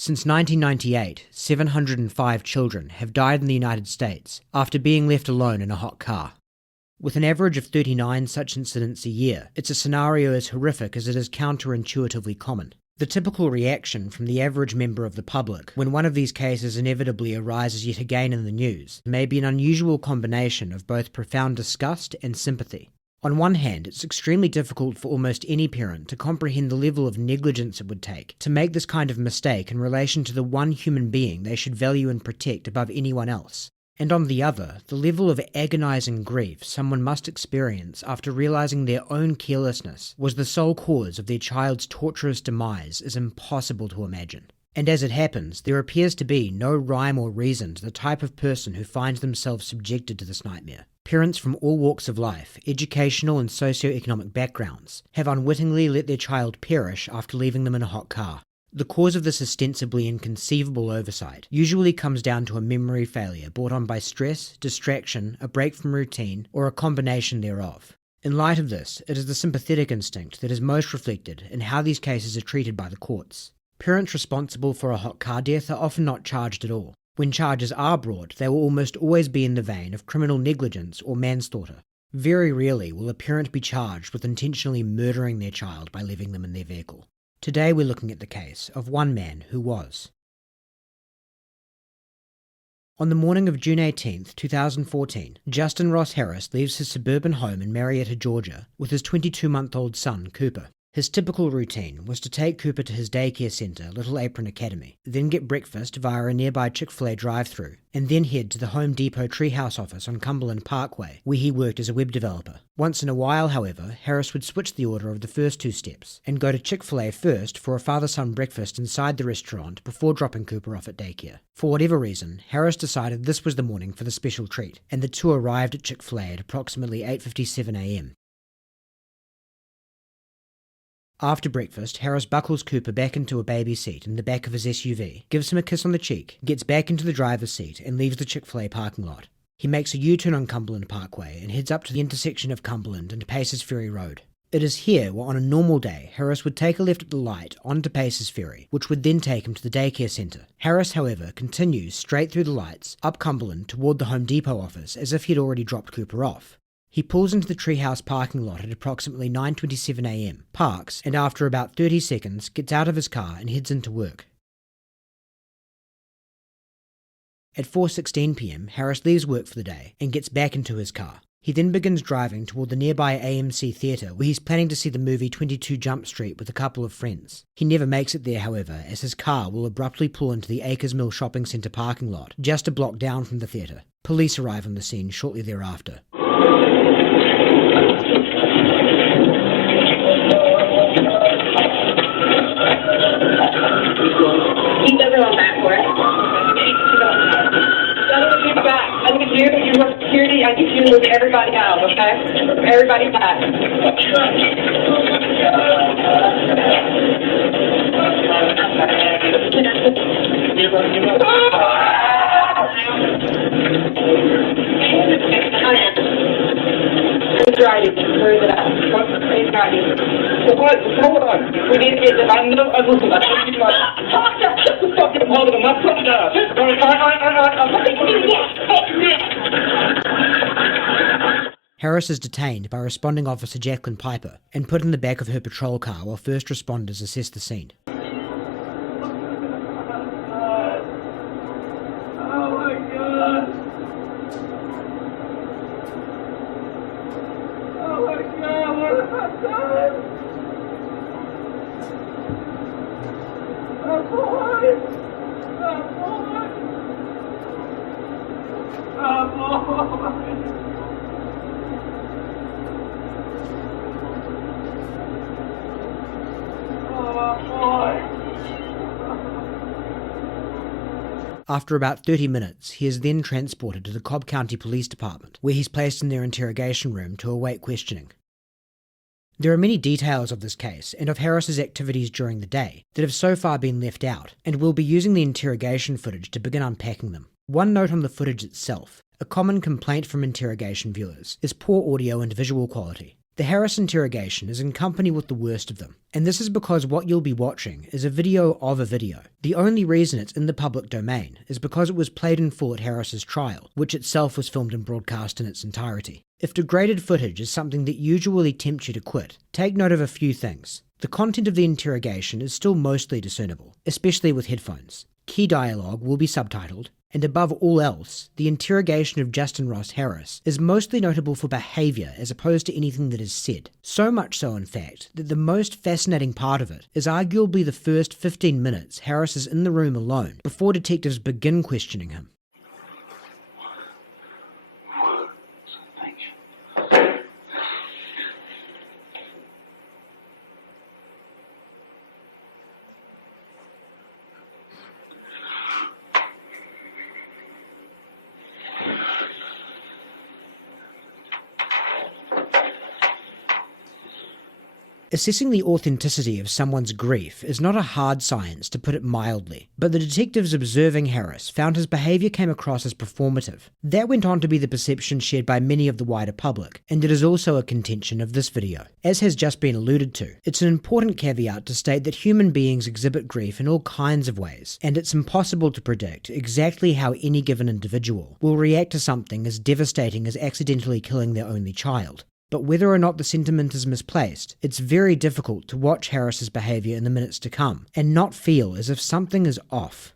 Since 1998, 705 children have died in the United States after being left alone in a hot car. With an average of 39 such incidents a year, it's a scenario as horrific as it is counterintuitively common. The typical reaction from the average member of the public when one of these cases inevitably arises yet again in the news may be an unusual combination of both profound disgust and sympathy. On one hand, it's extremely difficult for almost any parent to comprehend the level of negligence it would take to make this kind of mistake in relation to the one human being they should value and protect above anyone else. And on the other, the level of agonizing grief someone must experience after realizing their own carelessness was the sole cause of their child's torturous demise is impossible to imagine. And as it happens, there appears to be no rhyme or reason to the type of person who finds themselves subjected to this nightmare. Parents from all walks of life, educational and socio-economic backgrounds, have unwittingly let their child perish after leaving them in a hot car. The cause of this ostensibly inconceivable oversight usually comes down to a memory failure brought on by stress, distraction, a break from routine, or a combination thereof. In light of this, it is the sympathetic instinct that is most reflected in how these cases are treated by the courts. Parents responsible for a hot car death are often not charged at all. When charges are brought, they will almost always be in the vein of criminal negligence or manslaughter. Very rarely will a parent be charged with intentionally murdering their child by leaving them in their vehicle. Today we're looking at the case of one man who was. On the morning of June 18, 2014, Justin Ross Harris leaves his suburban home in Marietta, Georgia, with his 22-month-old son, Cooper. His typical routine was to take Cooper to his daycare centre, Little Apron Academy, then get breakfast via a nearby Chick-fil-A drive-thru, and then head to the Home Depot Treehouse office on Cumberland Parkway, where he worked as a web developer. Once in a while, however, Harris would switch the order of the first two steps, and go to Chick-fil-A first for a father-son breakfast inside the restaurant before dropping Cooper off at daycare. For whatever reason, Harris decided this was the morning for the special treat, and the two arrived at Chick-fil-A at approximately 8:57 a.m. After breakfast, Harris buckles Cooper back into a baby seat in the back of his SUV, gives him a kiss on the cheek, gets back into the driver's seat, and leaves the Chick-fil-A parking lot. He makes a U-turn on Cumberland Parkway and heads up to the intersection of Cumberland and Paces Ferry Road. It is here where on a normal day, Harris would take a left at the light onto Paces Ferry, which would then take him to the daycare centre. Harris, however, continues straight through the lights, up Cumberland toward the Home Depot office as if he'd already dropped Cooper off. He pulls into the Treehouse parking lot at approximately 9:27 a.m, parks, and after about 30 seconds gets out of his car and heads into work. At 4:16 p.m, Harris leaves work for the day and gets back into his car. He then begins driving toward the nearby AMC Theatre where he's planning to see the movie 22 Jump Street with a couple of friends. He never makes it there, however, as his car will abruptly pull into the Acres Mill Shopping Centre parking lot, just a block down from the theatre. Police arrive on the scene shortly thereafter. Keep everyone back for it. Get back. I need you work security. I need you to move everybody out, okay? Everybody back. Who's driving? Where is it at? Who's driving? Hold on. We need to get the... I know... Listen, I don't need my... Talk to... Shut the fuck up. Hold on. I'm not putting down. Harris is detained by responding officer Jacqueline Piper and put in the back of her patrol car while first responders assess the scene. After about 30 minutes, he is then transported to the Cobb County Police Department, where he's placed in their interrogation room to await questioning. There are many details of this case and of Harris's activities during the day that have so far been left out, and we'll be using the interrogation footage to begin unpacking them. One note on the footage itself. A common complaint from interrogation viewers is poor audio and visual quality. The Harris interrogation is in company with the worst of them, and this is because what you'll be watching is a video of a video. The only reason it's in the public domain is because it was played in full at Harris's trial, which itself was filmed and broadcast in its entirety. If degraded footage is something that usually tempts you to quit, take note of a few things. The content of the interrogation is still mostly discernible, especially with headphones. Key dialogue will be subtitled, and above all else, the interrogation of Justin Ross Harris is mostly notable for behaviour as opposed to anything that is said. So much so, in fact, that the most fascinating part of it is arguably the first 15 minutes Harris is in the room alone before detectives begin questioning him. Assessing the authenticity of someone's grief is not a hard science, to put it mildly, but the detectives observing Harris found his behaviour came across as performative. That went on to be the perception shared by many of the wider public, and it is also a contention of this video. As has just been alluded to, it's an important caveat to state that human beings exhibit grief in all kinds of ways, and it's impossible to predict exactly how any given individual will react to something as devastating as accidentally killing their only child. But whether or not the sentiment is misplaced, it's very difficult to watch Harris's behaviour in the minutes to come and not feel as if something is off.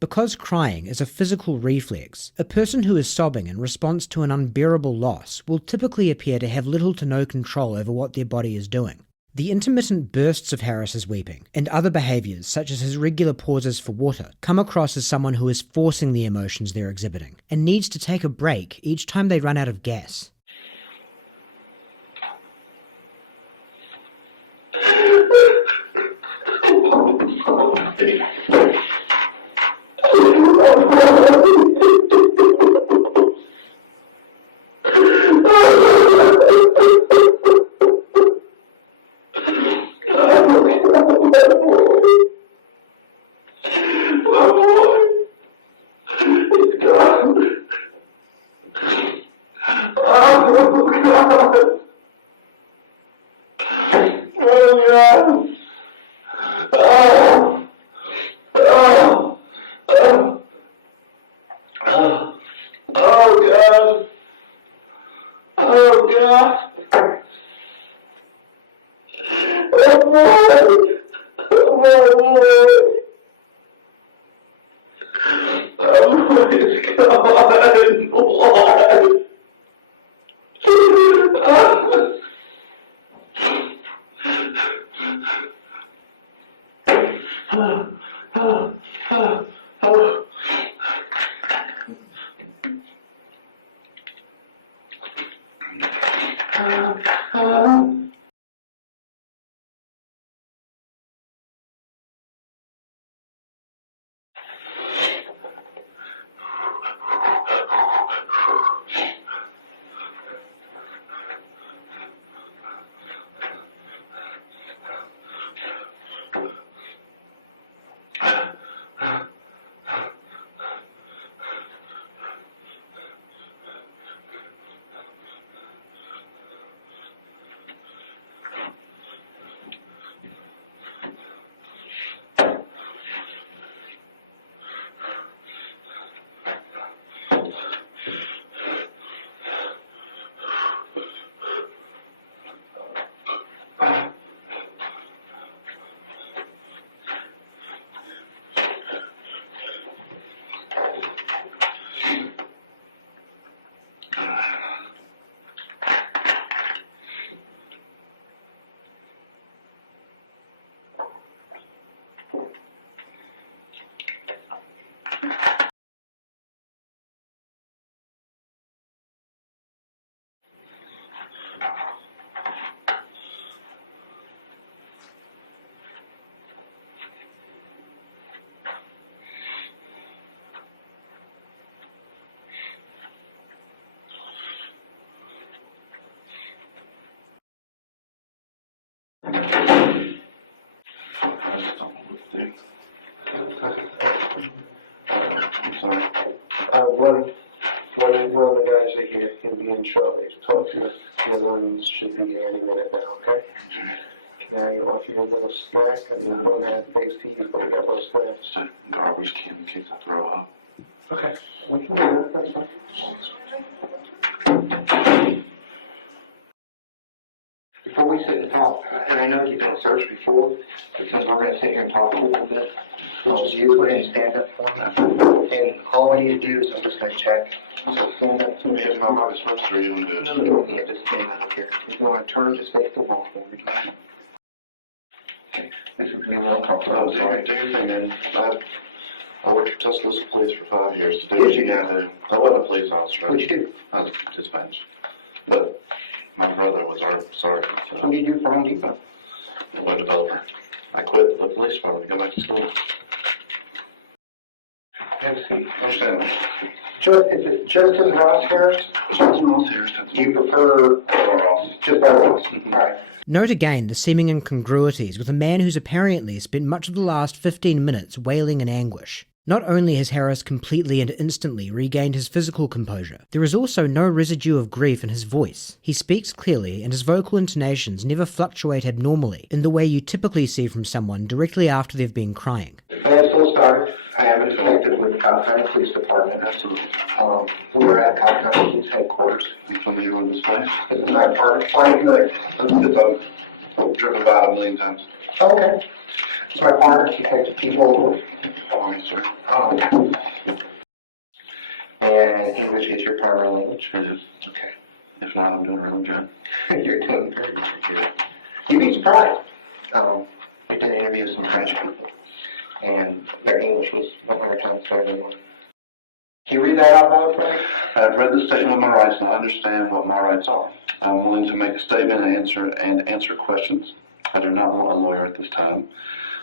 Because crying is a physical reflex, a person who is sobbing in response to an unbearable loss will typically appear to have little to no control over what their body is doing. The intermittent bursts of Harris's weeping and other behaviours, such as his regular pauses for water, come across as someone who is forcing the emotions they're exhibiting and needs to take a break each time they run out of gas. One of the guys are here. He'll be in shortly to talk to you. The other ones should be here any minute now, okay? Can I offer you a little snack? I mean, we don't have things to eat, but we got little snacks. Just a garbage can in case I throw up. Okay. We can do that. That's fine. Before we sit and talk, and I know you've been searched before, but since we're going to sit here and talk a little bit, just you go ahead and stand up for me. And all I need to do is I'm just going to check. So stand up. We have my body's first three on this. No, you can't just stand up here. You're going to turn, just face the wall forward. Okay. This is going to be a little uncomfortable. Do your thing, man. I worked for Tuscaloosa Police for 5 years. Did you now? I wasn't a police officer. What'd you do? I was dispatched. But my brother was our sergeant. So What do you do for Home Depot? I'm a developer. I quit the police department to go back to school. Have a seat. Understand? Is it Justin Ross Harris? Justin Ross Harris. Do you prefer Ross? just by Ross? All right. Note again the seeming incongruities with a man who's apparently spent much of the last 15 minutes wailing in anguish. Not only has Harris completely and instantly regained his physical composure, there is also no residue of grief in his voice. He speaks clearly, and his vocal intonations never fluctuate abnormally in the way you typically see from someone directly after they've been crying. I am Phil Stoddard. I am a detective with Cobb County Police Department. Absolutely. We are at Cobb County Police Headquarters. Are you familiar with this place? This is my partner. Fine, familiar. I've driven by it a million times. Okay. It's my partner, Detective People. Oh, yes, sir. And English is your primary language? It is. Okay. If not, I'm doing really good. You're doing very good. Yeah. You'd be surprised. We did an interview with some French people, and their English was 100 times better than mine. Can you read that out loud for me? I've read the statement of my rights and I understand what my rights are. I'm willing to make a statement and answer questions. I do not want a lawyer at this time.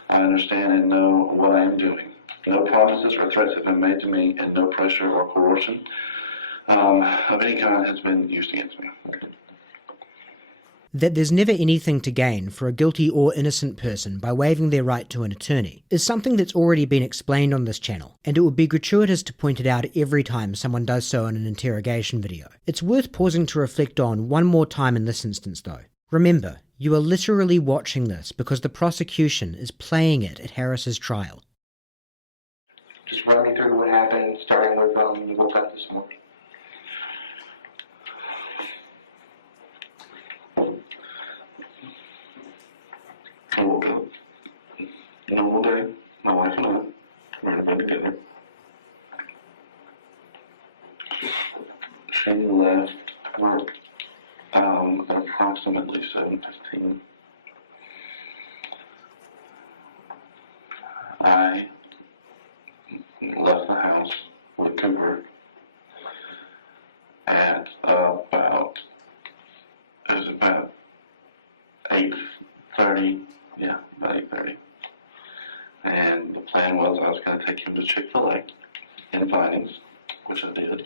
I understand and know what I am doing. No promises or threats have been made to me, and no pressure or coercion of any kind has been used against me. That there's never anything to gain for a guilty or innocent person by waiving their right to an attorney is something that's already been explained on this channel, and it would be gratuitous to point it out every time someone does so in an interrogation video. It's worth pausing to reflect on one more time in this instance though. Remember, you are literally watching this because the prosecution is playing it at Harris's trial. Just run me through what happened, starting with when you woke up this morning. I woke up, normal day, my wife and I were in bed together. She left work at approximately 7:15. I left the house with Cooper at about 8:30. Yeah, about 8:30. And the plan was I was going to take him to Chick-fil-A in Vinings, which I did.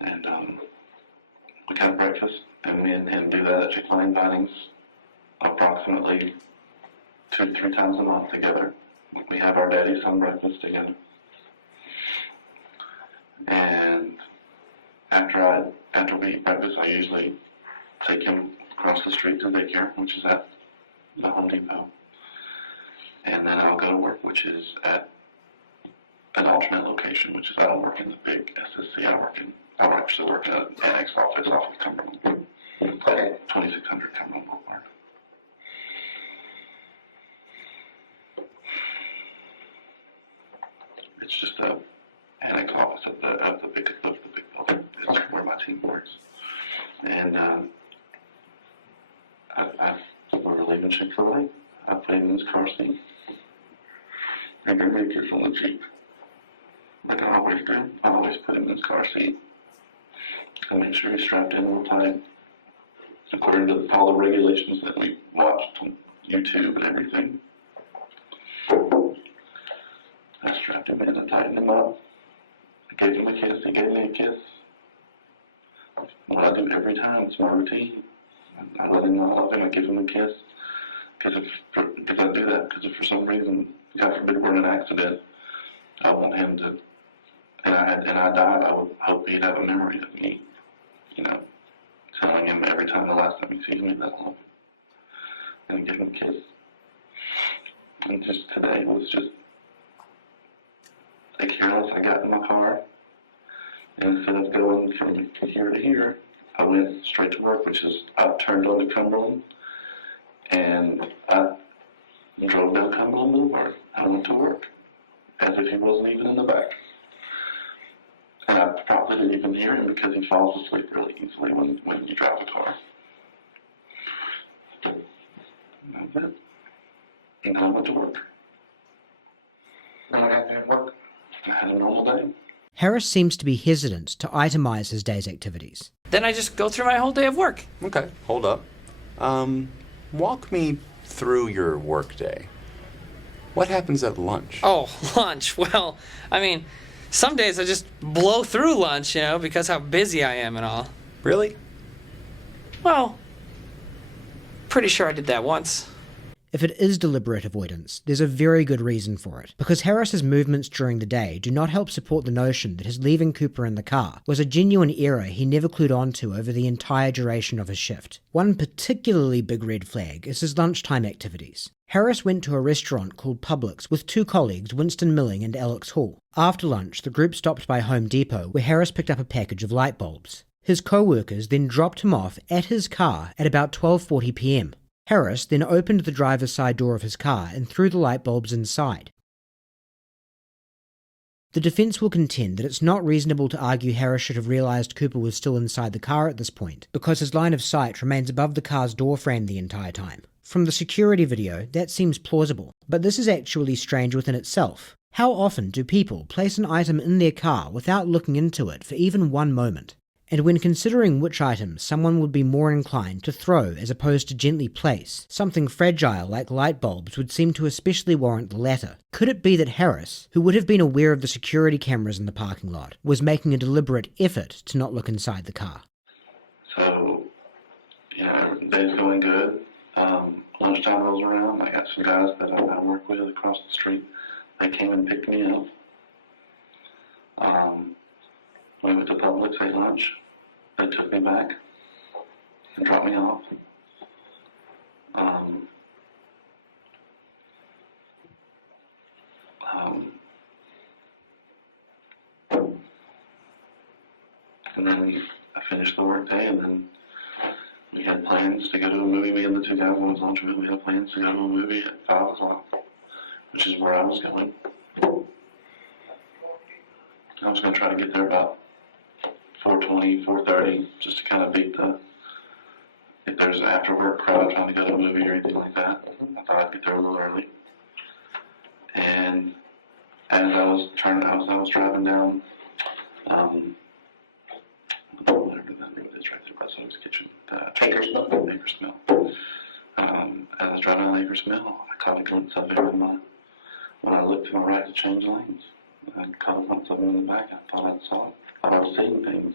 And we got breakfast, and me and him do that at Chick-fil-A in Vinings approximately 2 to 3 times a month together. We have our daddy-son breakfast together. And after we eat breakfast, I usually take him across the street to daycare, which is at the Home Depot. And then I'll go to work, which is at an alternate location, which is I don't work in the big SSC. I actually work in an annex office off of Cumberland. Okay. At 2600 Cumberland Boulevard. It's just a annex office of the big building. It's where my team works. And we were leaving Chick-fil-A. I put him in his car seat. He gave me a kiss on the cheek. Like I always do. I always put him in his car seat and make sure he's strapped in real tight. According to all the regulations that we watched on YouTube and everything. I strapped him in, I tightened him up. I gave him a kiss, he gave me a kiss. What I do every time, it's my routine. I let him know I love him, I give him a kiss. Because I do that, because if for some reason, God forbid we're in an accident, I want him to, and I died, I would hope he'd have a memory of me, telling him every time, the last time he sees me, that I love him. And I give him a kiss. And just today was just careless. I got in my car, and instead of going from here to here, I went straight to work, which is I turned onto Cumberland, and I drove down Cumberland Boulevard. I went to work, as if he wasn't even in the back. And I probably didn't even hear him because he falls asleep really easily when you drive a car. And that was it. And then I went to work. And what happened at work? I had a normal day. Harris seems to be hesitant to itemize his day's activities. Then I just go through my whole day of work. Okay, hold up. Walk me through your work day. What happens at lunch? Oh, lunch. Well, some days I just blow through lunch, because how busy I am and all. Really? Well, pretty sure I did that once. If it is deliberate avoidance, there's a very good reason for it, because Harris's movements during the day do not help support the notion that his leaving Cooper in the car was a genuine error he never clued onto over the entire duration of his shift. One particularly big red flag is his lunchtime activities. Harris went to a restaurant called Publix with 2 colleagues, Winston Milling and Alex Hall. After lunch, the group stopped by Home Depot, where Harris picked up a package of light bulbs. His co-workers then dropped him off at his car at about 12:40 p.m. Harris then opened the driver's side door of his car and threw the light bulbs inside. The defence will contend that it's not reasonable to argue Harris should have realised Cooper was still inside the car at this point, because his line of sight remains above the car's door frame the entire time. From the security video, that seems plausible, but this is actually strange within itself. How often do people place an item in their car without looking into it for even one moment? And when considering which items someone would be more inclined to throw as opposed to gently place, something fragile like light bulbs would seem to especially warrant the latter. Could it be that Harris, who would have been aware of the security cameras in the parking lot, was making a deliberate effort to not look inside the car? So, every day's going good. Lunchtime rolls around. I got some guys that I work with across the street. They came and picked me up. We went to Publix, ate lunch. They took me back and dropped me off. And then I finished the work day, and then we had plans to go to a movie. Me and the two guys I was lunch with, we had plans to go to a movie at 5 o'clock, which is where I was going. I was going to try to get there about 4:20, 4:30, just to kind of beat if there's an after work crowd trying to go to a movie or anything like that. I thought I'd get there a little early. And as I was driving down, whatever that road is right there by Zoe's Kitchen. Acres Mill. Acres Mill. As I was driving down Acres Mill, I caught a glimpse of him when I looked to my right to change lanes. I caught a glimpse of him in the back. I thought I was seeing things.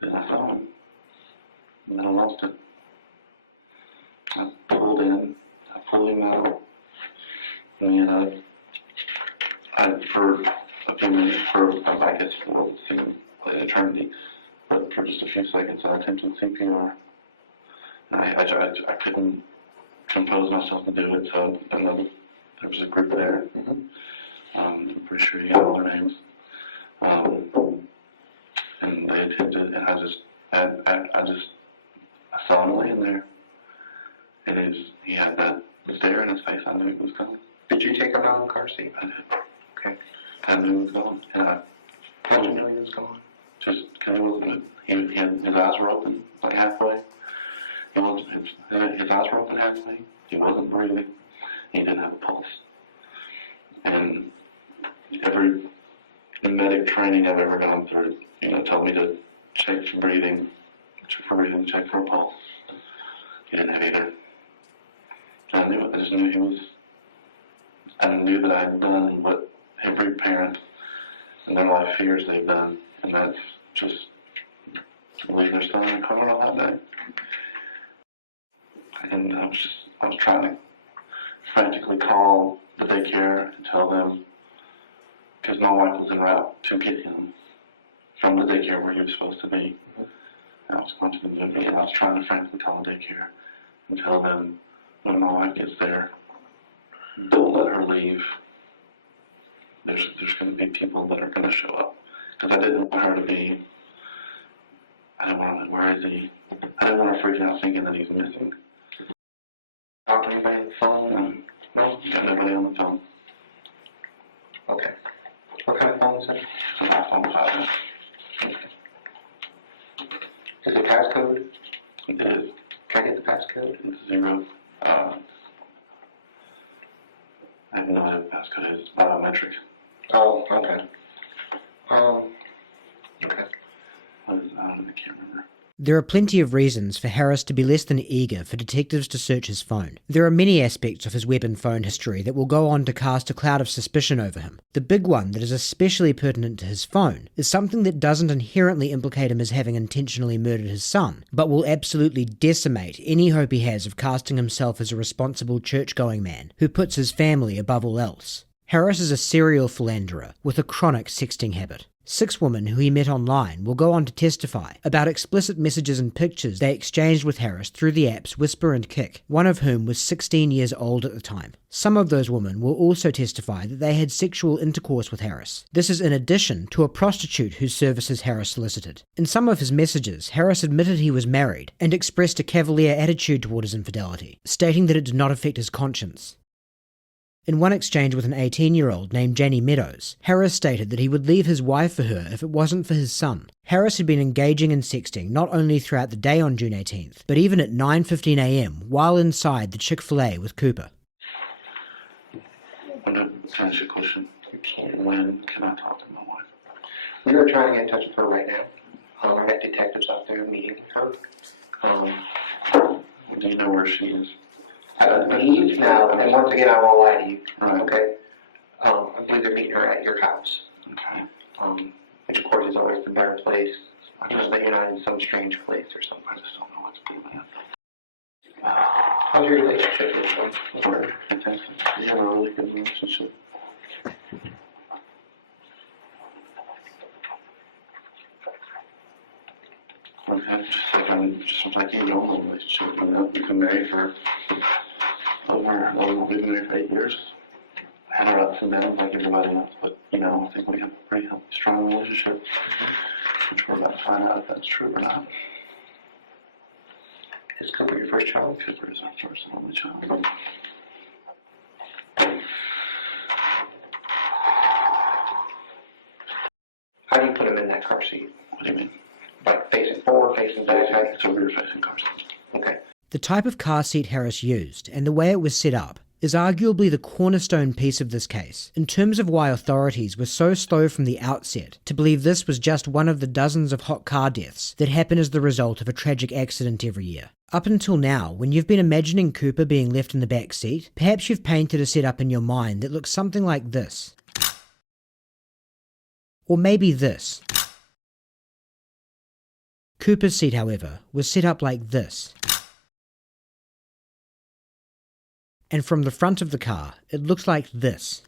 Then I saw him. And then I lost it. I pulled in. I pulled him out. And for a few minutes, I guess, well, it seemed like an eternity, but for just a few seconds, I attempted CPR. And I couldn't compose myself to do it, so there was a group there. I'm pretty sure you got all their names. And they attempted, and I saw him laying there, and he had that stare in his face. I knew he was gone. Did you take him out in the car seat? I did. Okay. I knew he was gone, and How'd you know he was gone? just because he wasn't moving. He had his eyes were open, like halfway. He wasn't. His eyes were open halfway. He wasn't breathing. He didn't have a pulse. And every medic training I've ever gone through, told me to check for breathing, check for a pulse. He didn't have either. I knew it. I just knew he was. I knew that I had done what every parent in their life fears they've done, and that's just leave their son in a car on a hot day. And I was trying to frantically call the daycare and tell them, because my wife was en route to get him from the daycare where he was supposed to be. I was going to the movie, and I was trying to frantically call the daycare and tell them, when my wife gets there, don't let her leave. There's going to be people that are going to show up. Because I didn't want her to be, where is he? I didn't want her freaking out thinking that he's missing. Talk to anybody on the phone? No? Got nobody on the phone. Okay. What kind of phone is it? It's an iPhone 5. Okay. Is it passcode? It is. Can I get the passcode? It's 0. I have no idea what the passcode is. It's biometric. Oh, okay. Okay. What is it? I can't remember. There are plenty of reasons for Harris to be less than eager for detectives to search his phone. There are many aspects of his web and phone history that will go on to cast a cloud of suspicion over him. The big one that is especially pertinent to his phone is something that doesn't inherently implicate him as having intentionally murdered his son, but will absolutely decimate any hope he has of casting himself as a responsible church-going man who puts his family above all else. Harris is a serial philanderer with a chronic sexting habit. 6 women who he met online will go on to testify about explicit messages and pictures they exchanged with Harris through the apps Whisper and Kick, one of whom was 16 years old at the time. Some of those women will also testify that they had sexual intercourse with Harris. This is in addition to a prostitute whose services Harris solicited. In some of his messages, Harris admitted he was married and expressed a cavalier attitude toward his infidelity, stating that it did not affect his conscience. In one exchange with an 18-year-old named Janie Meadows, Harris stated that he would leave his wife for her if it wasn't for his son. Harris had been engaging in sexting not only throughout the day on June 18th, but even at 9:15 a.m. while inside the Chick-fil-A with Cooper. I want to finish your question. You can. When can I talk to my wife? We are trying to get in touch with her right now. I got detectives out there meeting with her. Do you know where she is? I believe now, and once again, I won't lie to you. Right. Okay. I believe they're meeting her at your house. Okay. Which of course is always the better place. You know, that you're not in some strange place or something. I just don't know what to do, man. How's your relationship with her? Fantastic. You have a really good relationship. We have just like any normal relationship. You know, we've been married for we've been married for 8 years. Had our ups and downs like everybody else, but you know, I think we have a pretty healthy, strong relationship, which we're about to find out if that's true or not. Is Cooper your first child? Cooper is our first and only child. How do you put him in that car seat? What do you mean? Like facing forward, facing back? It's a rear-facing car seat. Okay. The type of car seat Harris used and the way it was set up is arguably the cornerstone piece of this case, in terms of why authorities were so slow from the outset to believe this was just one of the dozens of hot car deaths that happen as the result of a tragic accident every year. Up until now, when you've been imagining Cooper being left in the back seat, perhaps you've painted a setup in your mind that looks something like this. Or maybe this. Cooper's seat, however, was set up like this. And from the front of the car, it looks like this.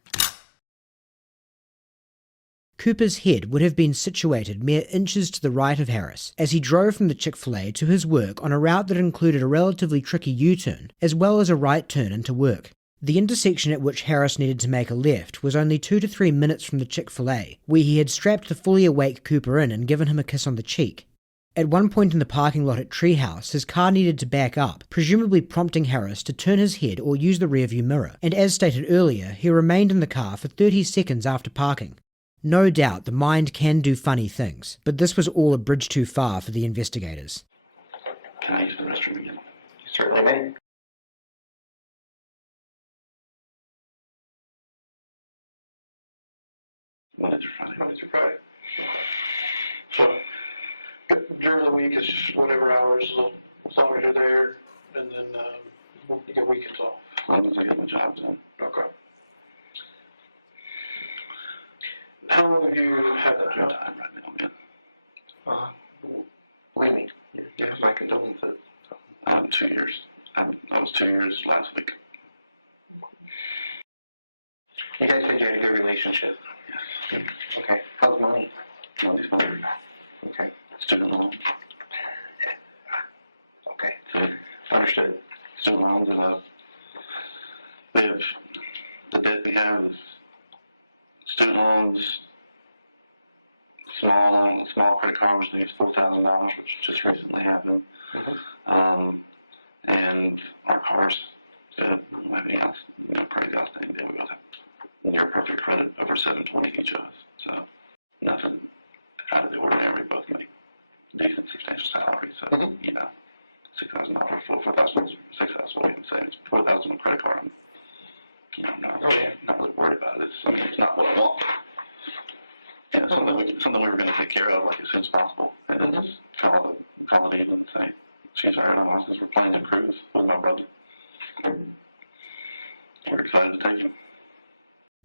Cooper's head would have been situated mere inches to the right of Harris as he drove from the Chick-fil-A to his work on a route that included a relatively tricky U-turn, as well as a right turn into work. The intersection at which Harris needed to make a left was only 2 to 3 minutes from the Chick-fil-A, where he had strapped the fully awake Cooper in and given him a kiss on the cheek. At one point in the parking lot at Treehouse, his car needed to back up, presumably prompting Harris to turn his head or use the rearview mirror, and as stated earlier, he remained in the car for 30 seconds after parking. No doubt the mind can do funny things, but this was all a bridge too far for the investigators. Can I use the restroom again? You certainly may. Monday through Friday. Monday through Friday. Okay. So, but during the week, it's just whatever hours, as long as you're there, and then you get weekends off. As long as I get my job done. Okay. How long have you had that job? Time right now, man. Believe me, you have my condolences. 2 years. I was 2 years last week. You guys said you had a good relationship. Yes. Okay. How's money? Money's fine. Okay. Student loans. Okay. So, Understood. student loans, and we have the debt we have is student loans, small credit card, which I think is $4,000, which just recently happened, and our cars. We don't have anything else, crazy outstanding debt. We both have near perfect credit, over 720 each of us. So nothing out of the ordinary. We both make decent, substantial salaries. So $6,000, $6,000 what we can say. It's $4,000 on a credit card. I'm not really worried about it. It's not what I want. But, something we were going to take care of like as soon as possible, and then just call it even and say she's our airline because we're planning a cruise with my brother. We're excited to take him.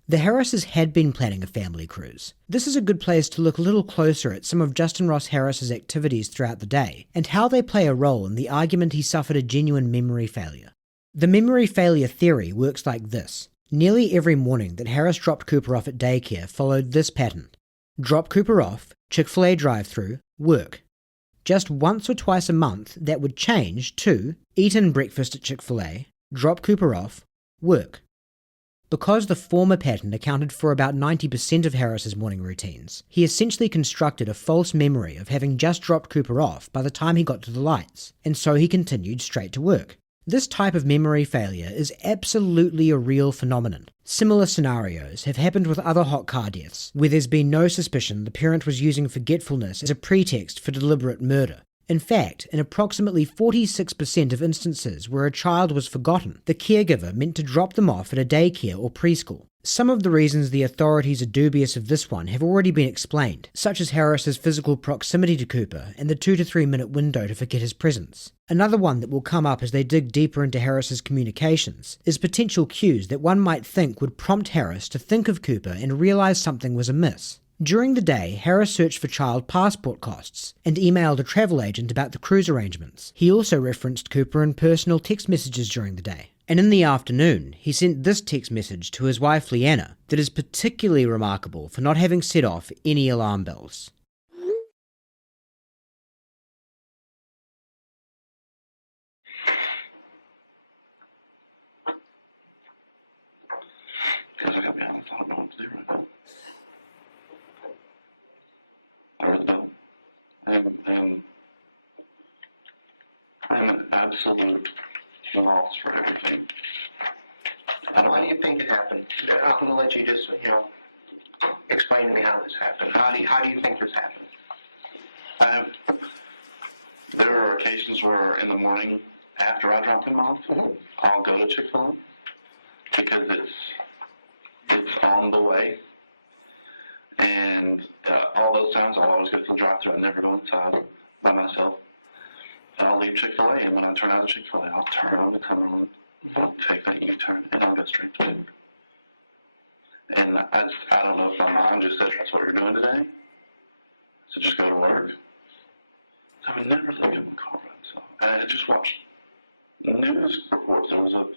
The Harrises had been planning a family cruise. This is a good place to look a little closer at some of Justin Ross Harris's activities throughout the day, and how they play a role in the argument he suffered a genuine memory failure. The memory failure theory works like this. Nearly every morning that Harris dropped Cooper off at daycare followed this pattern. Drop Cooper off, Chick-fil-A drive-thru, work. Just once or twice a month that would change to eat in breakfast at Chick-fil-A, drop Cooper off, work. Because the former pattern accounted for about 90% of Harris's morning routines, he essentially constructed a false memory of having just dropped Cooper off by the time he got to the lights, and so he continued straight to work. This type of memory failure is absolutely a real phenomenon. Similar scenarios have happened with other hot car deaths, where there's been no suspicion the parent was using forgetfulness as a pretext for deliberate murder. In fact, in approximately 46% of instances where a child was forgotten, the caregiver meant to drop them off at a daycare or preschool. Some of the reasons the authorities are dubious of this one have already been explained, such as Harris's physical proximity to Cooper and the 2 to 3 minute window to forget his presence. Another one that will come up as they dig deeper into Harris's communications is potential cues that one might think would prompt Harris to think of Cooper and realize something was amiss. During the day, Harris searched for child passport costs and emailed a travel agent about the cruise arrangements. He also referenced Cooper in personal text messages during the day. And in the afternoon, he sent this text message to his wife Leanna that is particularly remarkable for not having set off any alarm bells. Guys, I gotta be honest, I don't know what to do right now. I really don't. I am an absolute loss for everything. Why do you think it happened? I'm going to let you just, explain to me how this happened. How do you think this happened? There are occasions where in the morning after I drop him off, I'll go to Chick-fil-A because it's on the way. And all those times I'll always go to the drive-thru. I never go inside by myself. And I'll leave Chick-fil-A, and when I turn out of Chick-fil-A, I'll turn on the Cumberland, I'll take that U-turn, and I'll go straight to bed. And I don't know if my mom just said, that's what you're doing today, so just go to work. So I would never leave him in the car by himself. I just watched news reports. There was a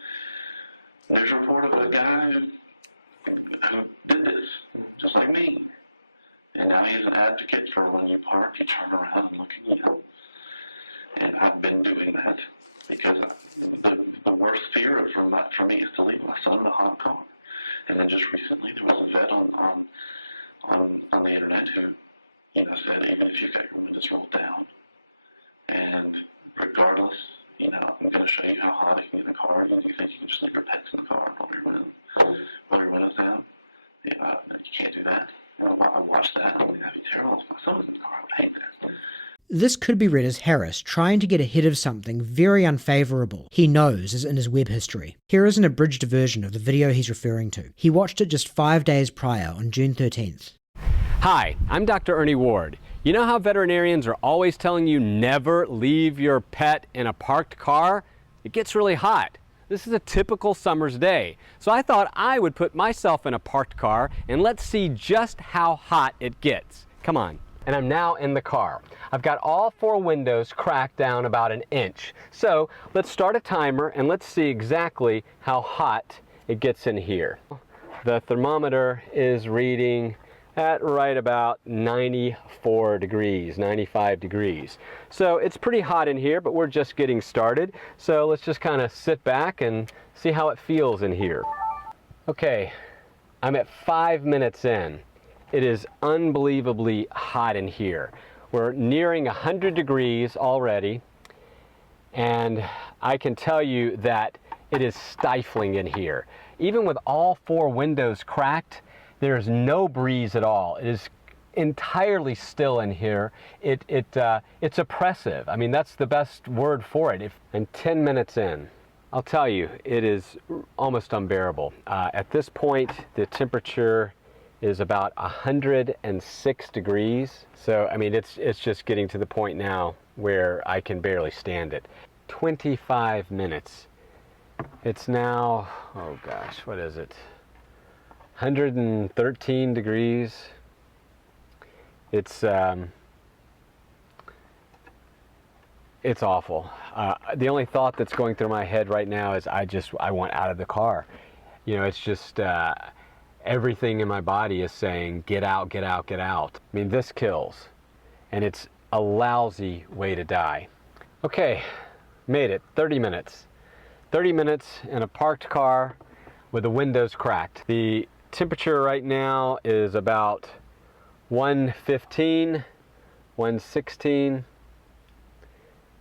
news report of a guy who did this, just like me. And now he's an advocate for when you park, you turn around and look again. And I've been doing that because the worst fear for me is to leave my son in a hot car. And then just recently there was a vet on the internet who, said even if you've got your windows rolled down, and regardless, I'm going to show you how hot it can get in the car. You think you can just leave your pets in the car and roll your windows down? Yeah, no, you can't do that. And I watched that. I'm like, that'd be terrible. If my son was in the car, I would hate that. This could be read as Harris trying to get ahead of something very unfavourable he knows is in his web history. Here is an abridged version of the video he's referring to. He watched it just 5 days prior on June 13th. Hi, I'm Dr. Ernie Ward. You know how veterinarians are always telling you never leave your pet in a parked car? It gets really hot. This is a typical summer's day. So I thought I would put myself in a parked car and let's see just how hot it gets. Come on. And I'm now in the car. I've got all 4 windows cracked down about 1 inch. So let's start a timer and let's see exactly how hot it gets in here. The thermometer is reading at right about 94 degrees, 95 degrees. So it's pretty hot in here, but we're just getting started. So let's just kind of sit back and see how it feels in here. Okay, I'm at 5 minutes in. It is unbelievably hot in here. We're nearing 100 degrees already, and I can tell you that it is stifling in here. Even with all 4 windows cracked, there's no breeze at all. It is entirely still in here. It's oppressive. I mean, that's the best word for it. I'm 10 minutes in. I'll tell you, it is almost unbearable. At this point, the temperature is about 106 degrees. So, I mean, it's just getting to the point now where I can barely stand it. 25 minutes. It's now, oh gosh, what is it? 113 degrees. It's awful. The only thought that's going through my head right now is I want out of the car. It's just everything in my body is saying, get out, get out, get out. I mean, this kills, and it's a lousy way to die. Okay, made it, 30 minutes. 30 minutes in a parked car with the windows cracked. The temperature right now is about 115, 116,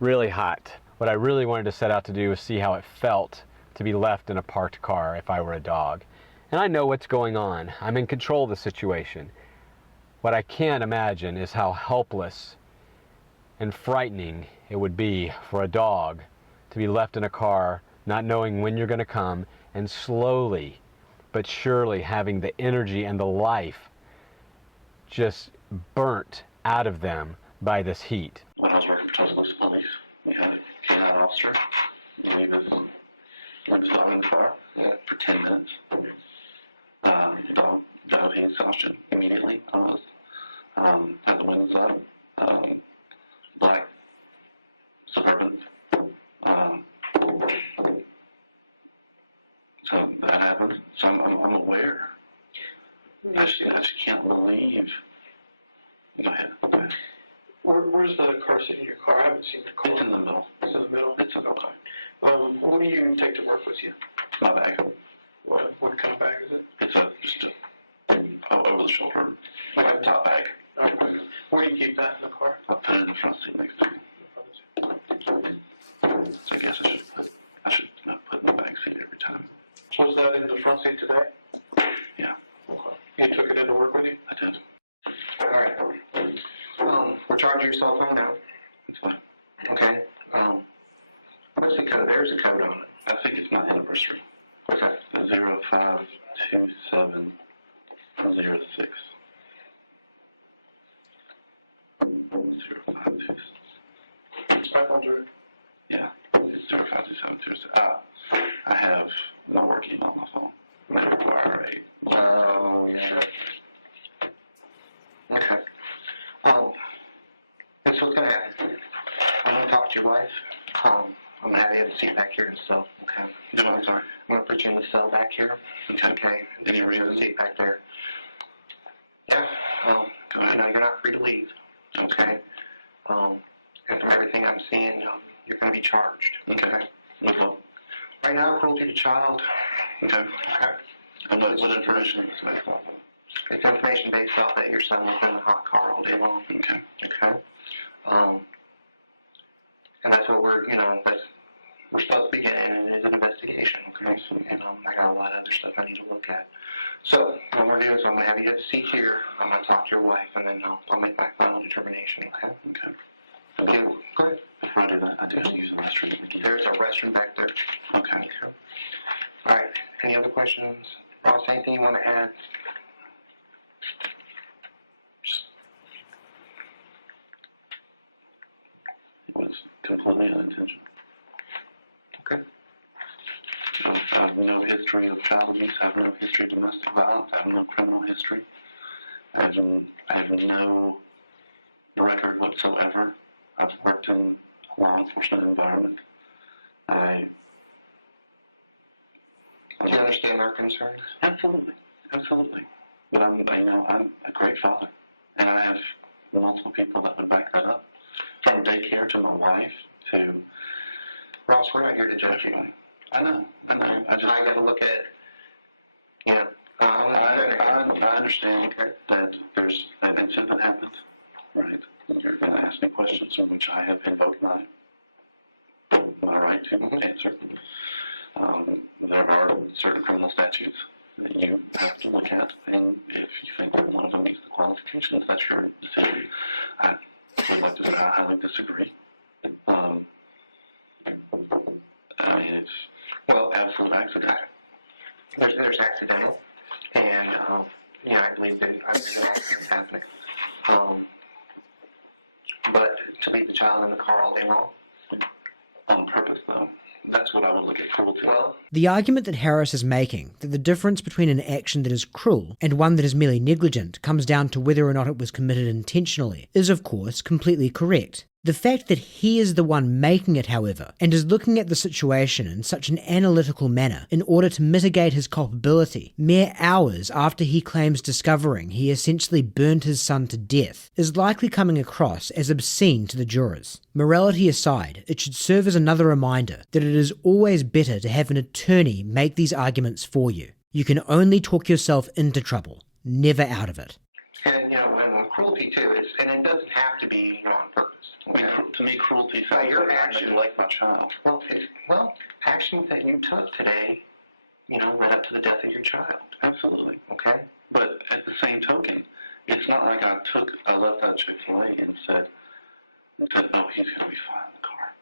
really hot. What I really wanted to set out to do was see how it felt to be left in a parked car if I were a dog. And I know what's going on. I'm in control of the situation. What I can't imagine is how helpless and frightening it would be for a dog to be left in a car, not knowing when you're going to come, and slowly but surely having the energy and the life just burnt out of them by this heat. When I was working for Tuscaloosa Police, we had a canine officer leave his dog in the car for 10 minutes. Dog died of heat exhaustion immediately, almost. Had the windows up. Black Suburban. So that happened. So I'm aware. I just can't believe. Go ahead. Where's the car seat in your car? I haven't seen the car. It's in the middle. It's in the middle? It's in the middle. What do you take to work with you? My bag. What kind of bag is it? It's just a over the shoulder, Like like a- top bag. Okay. Where do you keep that in the car? I'll put it in the front seat next to me. So I guess I should not put in the back seat every time. Was that in the front seat today? Yeah, Okay. You took it into work with you? I did. All right. We're charging your cell phone now. It's fine. Okay. What's the code? There's a code on it. I think it's my anniversary. What's that? 052706. 0526. iPhones are. Yeah, it's 052706. I have my work email on my phone. They require a. Oh, yeah. Okay. This is what's going to happen. I'm going to talk to your wife. I'm going to have you have a seat back here in the cell. Okay. I'm sorry. I'm going to put you in the cell back here. Okay. Okay. Any reason? Have a seat back there. Yeah. Go ahead. You're not free to leave. Okay. And from everything I'm seeing, you're going to be charged. Okay. With what? Right now, cruelty to child. Okay. Okay. And what information is this based off of? It's information based off that your son was in the hot car all day long. Okay. Okay. And that's what we're supposed to begin, and it is an investigation. Okay. And I got a lot of other stuff I need to look at. So what we're doing is I'm going to have you have a seat here. I'm going to talk to your wife, and then I'll make my final determination. Okay. Okay. And before, Go ahead. before I do that, I do have to use the restroom again. There's a restroom back there. Okay. Okay. All right. Any other questions? Ross, anything you want to add? It was completely unintentional. Okay. I have no history of child abuse. I have no history of domestic violence. I have no criminal history. I have no record whatsoever. I've worked in a law enforcement environment. Do you understand our concerns? Absolutely, absolutely. But I'm a great father, and I have multiple people that would back that up, from daycare to my wife to Ross, we're not here to judge you. everybody. I know. I got to look at, I understand Okay. that there's an incident that happened, right? You're going to ask me questions in which I have invoked my right to answer. There are certain criminal statutes that you have to look at, and if you think that one of them meets the qualifications, that's your decision. I would like to say I highly disagree. It's absolute accident. There's accidental, and I believe that an accident's happening. But to leave the child in the car all day long? On purpose, though. That's what I would look at cruelty. Well, The argument that Harris is making, that the difference between an action that is cruel and one that is merely negligent comes down to whether or not it was committed intentionally, is of course completely correct. The fact that he is the one making it, however, and is looking at the situation in such an analytical manner in order to mitigate his culpability, mere hours after he claims discovering he essentially burned his son to death, is likely coming across as obscene to the jurors. Morality aside, it should serve as another reminder that it is always better to have an attorney make these arguments for you. You can only talk yourself into trouble, never out of it. And, you know, and with cruelty too, and it doesn't have to be, you know, on purpose. Okay? I mean, to me, cruelty By sounds your like I actions. neglect my child. Well, actions that you took today, you know, led up to the death of your child. Absolutely. Okay? But at the same token, it's not like I left out of Chick-fil-A and said, oh, he's going to be fine in the car.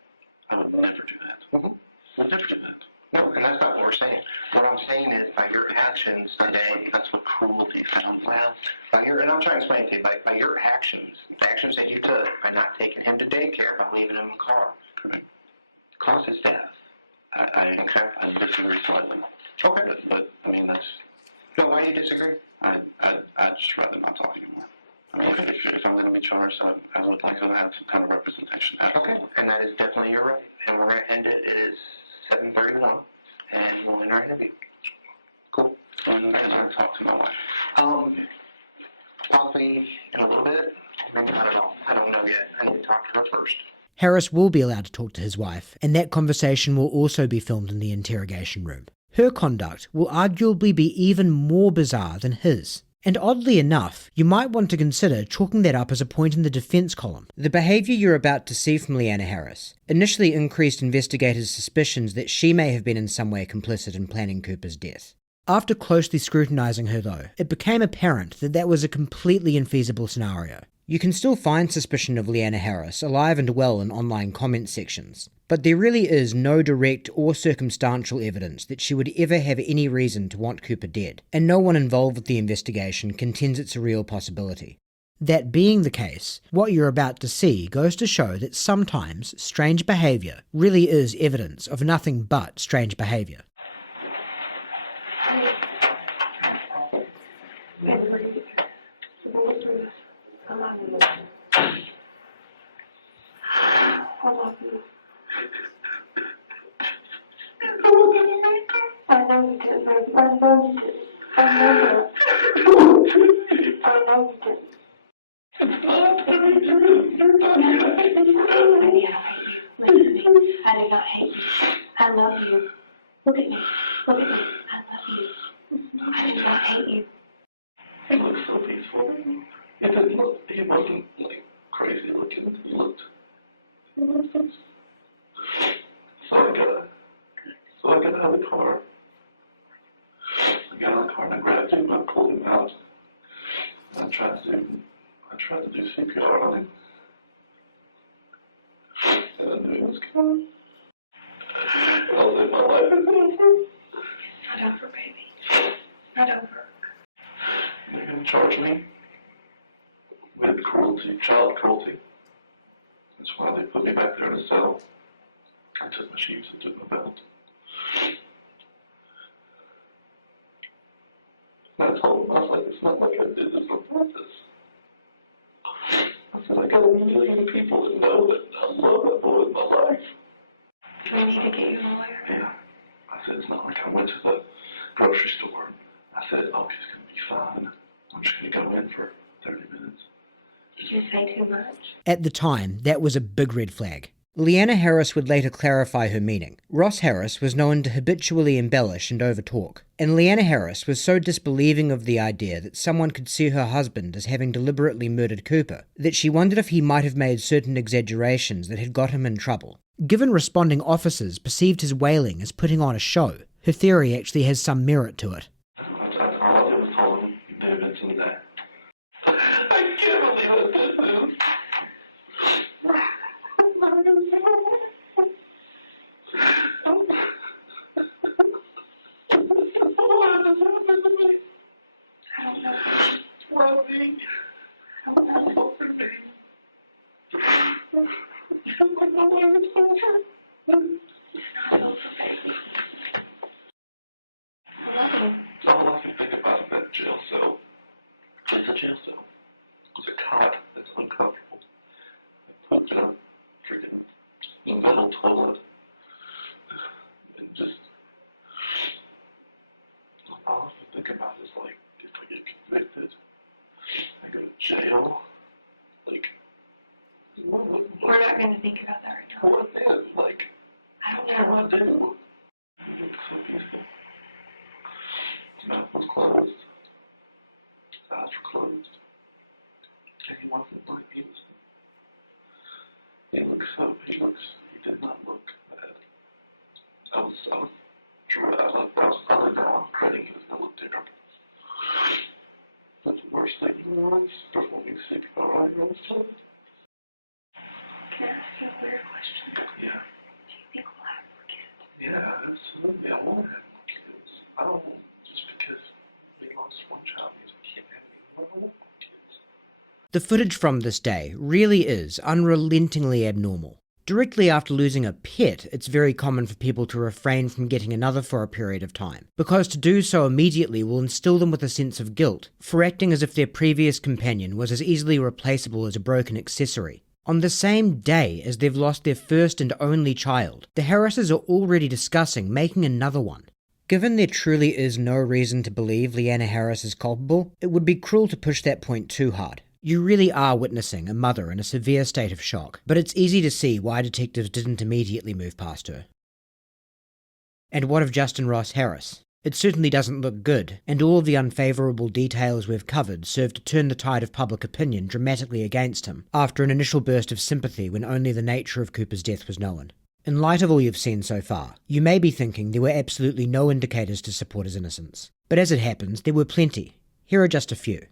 I would never do that. Mm-hmm. Would never do that. No, and that's not what we're saying. What I'm saying is by your actions today. That's what cruelty sounds like. Well, and I'm trying to explain to you, by your actions, the actions that you took, by not taking him to daycare, by leaving him in the car, Correct. caused his death. I disagree slightly. Okay. But I mean, that's. No, why do you disagree? I'd just rather not talk anymore. I mean, Okay. if I'm going to be charged, I would like to have some kind of representation. Absolutely. Okay, and that is definitely your right. And we're going to end it. It is 7:31, and we'll end our interview. Cool. When can I talk to my wife? Possibly in a little bit, maybe not at all. I don't know yet. I need to talk to her first. Harris will be allowed to talk to his wife, and that conversation will also be filmed in the interrogation room. Her conduct will arguably be even more bizarre than his. And oddly enough, you might want to consider chalking that up as a point in the defense column. The behaviour you're about to see from Leanna Harris initially increased investigators' suspicions that she may have been in some way complicit in planning Cooper's death. After closely scrutinising her though, it became apparent that that was a completely infeasible scenario. You can still find suspicion of Leanna Harris alive and well in online comment sections, but there really is no direct or circumstantial evidence that she would ever have any reason to want Cooper dead, and no one involved with the investigation contends it's a real possibility. That being the case, what you're about to see goes to show that sometimes strange behaviour really is evidence of nothing but strange behaviour. I love you. I love you. I know you did, baby. I know you did. I know that. I know you did. It's not. I mean, you're not going to hate me forever. Baby, I don't hate you. Listen to me. I do not hate you. I love you. Look at me. Look at me. I love you. I do not hate you. He looked so peaceful. He wasn't like crazy looking. He looked peaceful. So I got out of the car. I got out of the car and I grabbed him. I pulled him out. And I tried to do CPR on him. And I knew he was coming. I was like, my life is over. Not over, baby. Not over. They're going to charge me with cruelty, child cruelty. That's why they put me back there in a cell. I took my shoes, I took my belt. And I told them, I was like, it's not like I did this on purpose. I said, I got 1 million people that know that I love that boy in my life. Do we need to get you a lawyer? Yeah. I said, it's not like I went to the grocery store. I said, oh, he's going to be fine. I'm just going to go in for 30 minutes. Did you say too much? At the time, that was a big red flag. Leanna Harris would later clarify her meaning. Ross Harris was known to habitually embellish and overtalk, and Leanna Harris was so disbelieving of the idea that someone could see her husband as having deliberately murdered Cooper that she wondered if he might have made certain exaggerations that had got him in trouble. Given responding officers perceived his wailing as putting on a show, her theory actually has some merit to it. All I did was tell him the events of the day. I can't believe I did this. I'm never going to see my wife. Why did this happen to me? I don't know. Why me? I don't know. Why me? I feel like my life is over. It's not over, baby. I love you. All I can think about is that jail cell. It's a jail cell. It's a cot that's uncomfortable. I pooped in a freaking metal toilet. And just, all I can think about is like, if I get convicted, I go to jail. Like, We're not going to think about that right now. what then? Like, I don't what do I know. do? He looked so peaceful. His mouth was closed. His eyes were closed. And he wasn't like, he did not look bad. I looked down, credit he was going to look terrible. But the worst thing was performing CPR on your own son. Can I ask you a weird question? Yeah. Do you think we'll have more kids? Yeah, absolutely. I want to have more kids. I don't want, just because we lost one child means we can't have any more. I want more kids. The footage from this day really is unrelentingly abnormal. Directly after losing a pet, it's very common for people to refrain from getting another for a period of time, because to do so immediately will instill them with a sense of guilt for acting as if their previous companion was as easily replaceable as a broken accessory. On the same day as they've lost their first and only child, the Harrises are already discussing making another one. Given there truly is no reason to believe Leanna Harris is culpable, it would be cruel to push that point too hard. You really are witnessing a mother in a severe state of shock, but it's easy to see why detectives didn't immediately move past her. And what of Justin Ross Harris? It certainly doesn't look good, and all of the unfavourable details we've covered serve to turn the tide of public opinion dramatically against him, after an initial burst of sympathy when only the nature of Cooper's death was known. In light of all you've seen so far, you may be thinking there were absolutely no indicators to support his innocence. But as it happens, there were plenty. Here are just a few.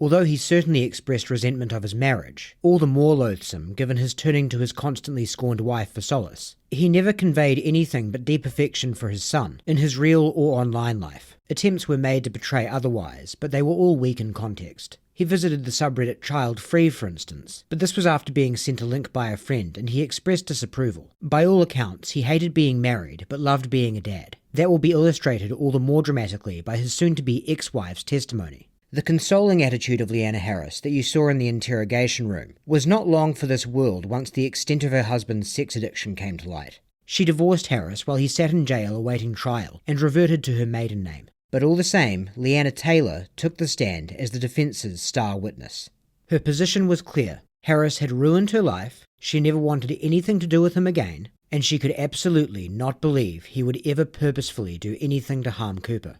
Although he certainly expressed resentment of his marriage, all the more loathsome given his turning to his constantly scorned wife for solace, he never conveyed anything but deep affection for his son, in his real or online life. Attempts were made to portray otherwise, but they were all weak in context. He visited the subreddit Child Free, for instance, but this was after being sent a link by a friend, and he expressed disapproval. By all accounts, he hated being married, but loved being a dad. That will be illustrated all the more dramatically by his soon-to-be ex-wife's testimony. The consoling attitude of Leanna Harris that you saw in the interrogation room was not long for this world once the extent of her husband's sex addiction came to light. She divorced Harris while he sat in jail awaiting trial and reverted to her maiden name. But all the same, Leanna Taylor took the stand as the defence's star witness. Her position was clear. Harris had ruined her life, she never wanted anything to do with him again, and she could absolutely not believe he would ever purposefully do anything to harm Cooper.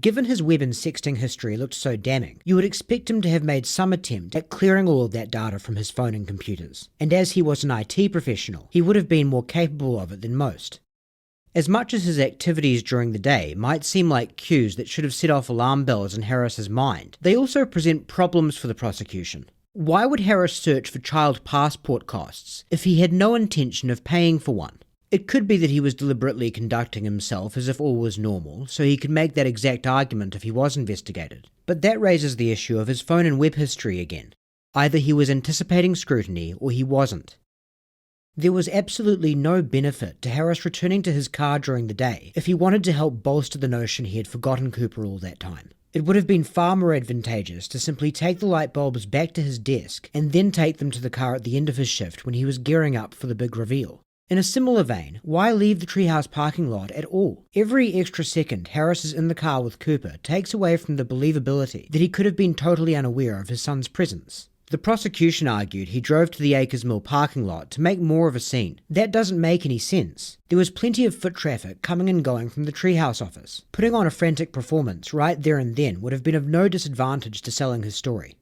Given his web and sexting history looked so damning, you would expect him to have made some attempt at clearing all of that data from his phone and computers, and as he was an IT professional, he would have been more capable of it than most. As much as his activities during the day might seem like cues that should have set off alarm bells in Harris's mind, they also present problems for the prosecution. Why would Harris search for child passport costs if he had no intention of paying for one? It could be that he was deliberately conducting himself as if all was normal, so he could make that exact argument if he was investigated. But that raises the issue of his phone and web history again. Either he was anticipating scrutiny or he wasn't. There was absolutely no benefit to Harris returning to his car during the day if he wanted to help bolster the notion he had forgotten Cooper all that time. It would have been far more advantageous to simply take the light bulbs back to his desk and then take them to the car at the end of his shift when he was gearing up for the big reveal. In a similar vein, why leave the treehouse parking lot at all? Every extra second Harris is in the car with Cooper takes away from the believability that he could have been totally unaware of his son's presence. The prosecution argued he drove to the Acres Mill parking lot to make more of a scene. That doesn't make any sense. There was plenty of foot traffic coming and going from the treehouse office. Putting on a frantic performance right there and then would have been of no disadvantage to selling his story.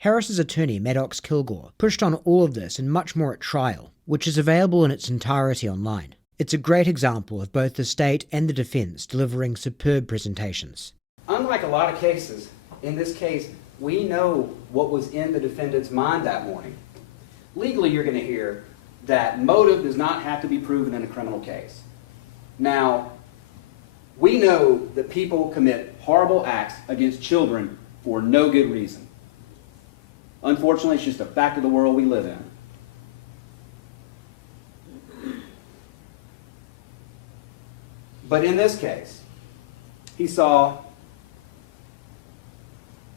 Harris's attorney, Maddox Kilgore, pushed on all of this and much more at trial, which is available in its entirety online. It's a great example of both the state and the defense delivering superb presentations. Unlike a lot of cases, in this case, we know what was in the defendant's mind that morning. Legally, you're going to hear that motive does not have to be proven in a criminal case. Now, we know that people commit horrible acts against children for no good reason. Unfortunately, it's just a fact of the world we live in. But in this case, he saw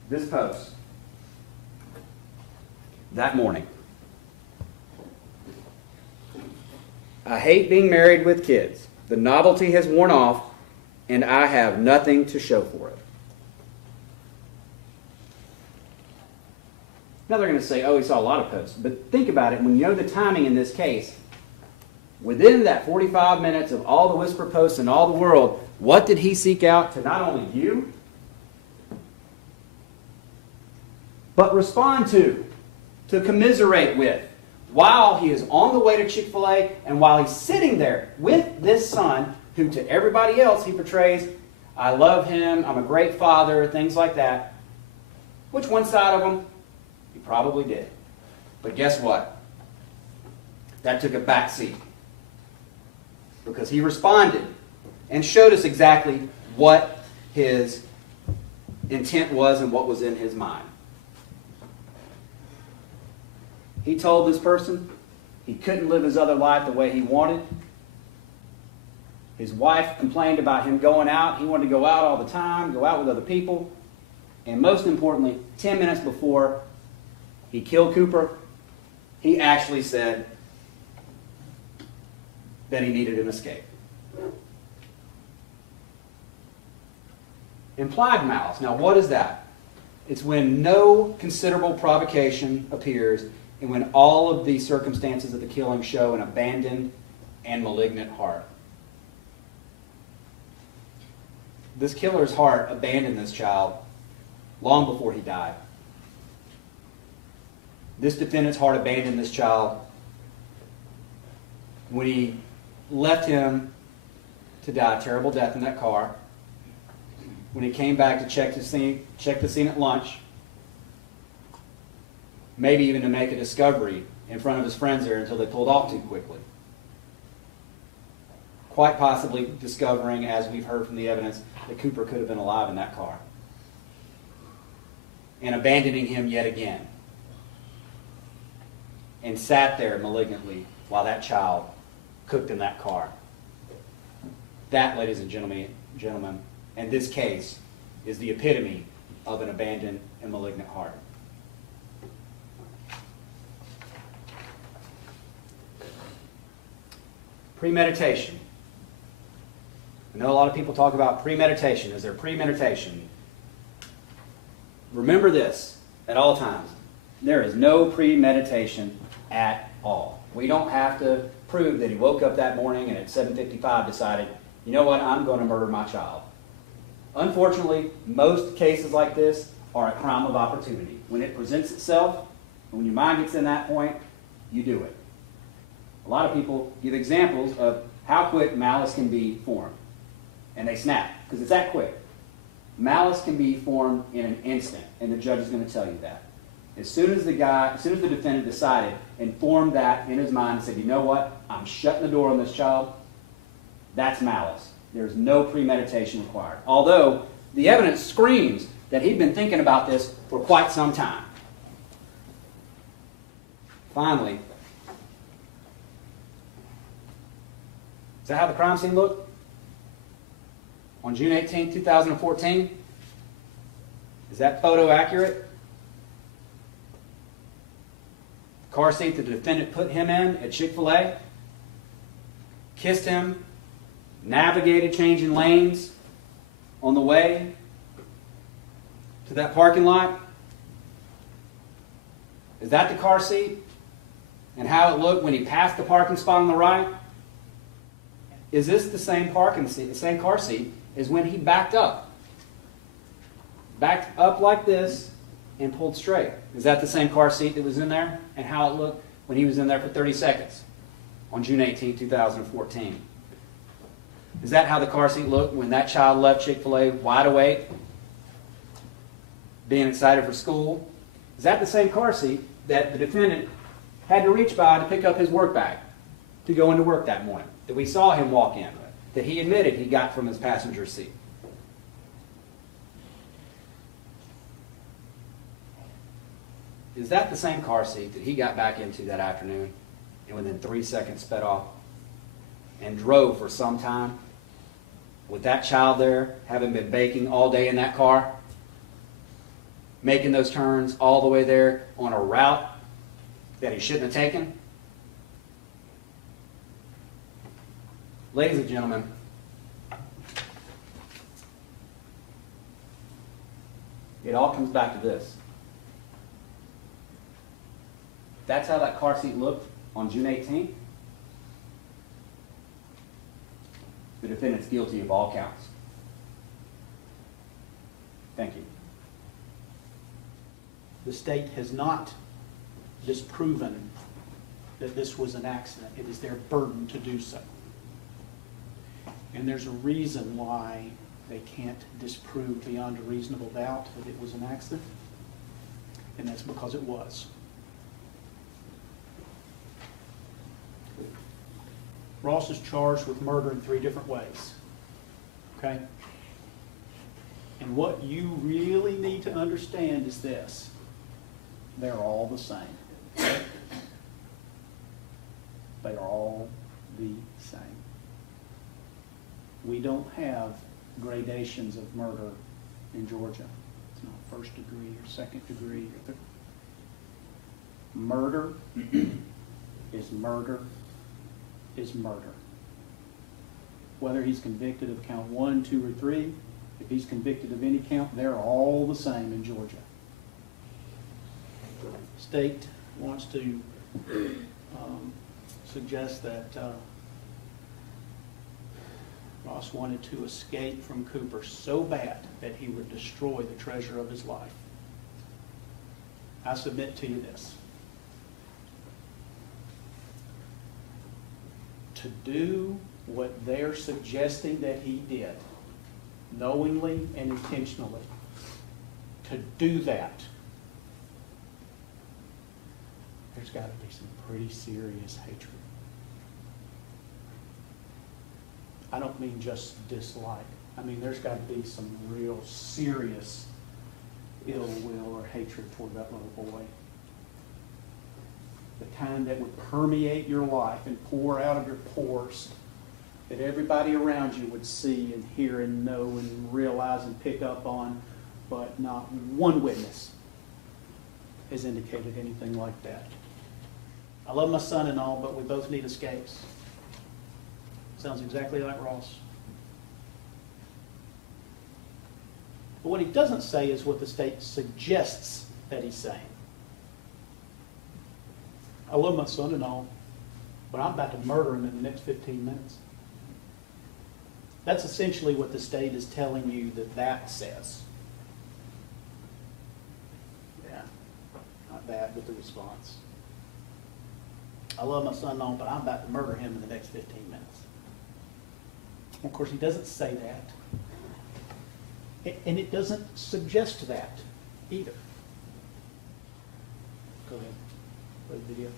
this post that morning. I hate being married with kids. The novelty has worn off, and I have nothing to show for it. Now they're going to say, oh, he saw a lot of posts. But think about it, when you know the timing in this case, within that 45 minutes of all the whisper posts in all the world, what did he seek out to not only view, but respond to commiserate with, while he is on the way to Chick-fil-A and while he's sitting there with this son, who to everybody else he portrays, I love him, I'm a great father, things like that. Which one side of him? He probably did. But guess what? That took a back seat. Because he responded and showed us exactly what his intent was and what was in his mind. He told this person he couldn't live his other life the way he wanted. His wife complained about him going out. He wanted to go out all the time, go out with other people. And most importantly, 10 minutes before he killed Cooper, he actually said that he needed an escape. Implied malice. Now, what is that? It's when no considerable provocation appears and when all of the circumstances of the killing show an abandoned and malignant heart. This killer's heart abandoned this child long before he died. This defendant's heart abandoned this child when he left him to die a terrible death in that car, when he came back to check the scene at lunch, maybe even to make a discovery in front of his friends there until they pulled off too quickly. Quite possibly discovering, as we've heard from the evidence, that Cooper could have been alive in that car. And abandoning him yet again. And sat there malignantly while that child cooked in that car. That, ladies and gentlemen, in this case, is the epitome of an abandoned and malignant heart. Premeditation. I know a lot of people talk about premeditation. Is there premeditation? Remember this at all times. There is no premeditation at all. We don't have to prove that he woke up that morning and at 7:55 decided, you know what, I'm going to murder my child. Unfortunately, most cases like this are a crime of opportunity. When it presents itself, when your mind gets in that point, you do it. A lot of people give examples of how quick malice can be formed. And they snap, because it's that quick. Malice can be formed in an instant, and the judge is going to tell you that. As soon as the defendant decided and formed that in his mind and said, you know what, I'm shutting the door on this child, that's malice. There's no premeditation required. Although the evidence screams that he'd been thinking about this for quite some time. Finally, is that how the crime scene looked? On June 18, 2014? Is that photo accurate? The car seat that the defendant put him in at Chick-fil-A, kissed him, navigated changing lanes on the way to that parking lot. Is that the car seat? And how it looked when he passed the parking spot on the right? Is this the same parking seat, the same car seat as when he backed up? Backed up like this and pulled straight. Is that the same car seat that was in there? And how it looked when he was in there for 30 seconds on June 18, 2014? Is that how the car seat looked when that child left Chick-fil-A wide awake, being excited for school? Is that the same car seat that the defendant had to reach by to pick up his work bag to go into work that morning, that we saw him walk in, that he admitted he got from his passenger seat? Is that the same car seat that he got back into that afternoon and within 3 seconds sped off and drove for some time with that child there, having been baking all day in that car, making those turns all the way there on a route that he shouldn't have taken? Ladies and gentlemen, it all comes back to this. That's how that car seat looked on June 18th. The defendant's guilty of all counts. Thank you. The state has not disproven that this was an accident. It is their burden to do so. And there's a reason why they can't disprove beyond a reasonable doubt that it was an accident, and that's because it was. Ross is charged with murder in 3 different ways. Okay? And what you really need to understand is this. They're all the same. They are all the same. We don't have gradations of murder in Georgia. It's not first degree or second degree or third. Murder is murder is murder. Whether he's convicted of count 1, 2, or 3, if he's convicted of any count, they're all the same in Georgia. State wants to suggest that Ross wanted to escape from Cooper so bad that he would destroy the treasure of his life. I submit to you this. To do what they're suggesting that he did, knowingly and intentionally, to do that, there's got to be some pretty serious hatred. I don't mean just dislike. I mean, there's got to be some real serious ill will or hatred toward that little boy. The kind that would permeate your life and pour out of your pores, that everybody around you would see and hear and know and realize and pick up on, but not one witness has indicated anything like that. I love my son and all, but we both need escapes. Sounds exactly like Ross. But what he doesn't say is what the state suggests that he's saying. I love my son and all, but I'm about to murder him in the next 15 minutes. That's essentially what the state is telling you that says. Yeah, not bad with the response. I love my son and all, but I'm about to murder him in the next 15 minutes. Of course, he doesn't say that. And it doesn't suggest that either. Go ahead. Play the video.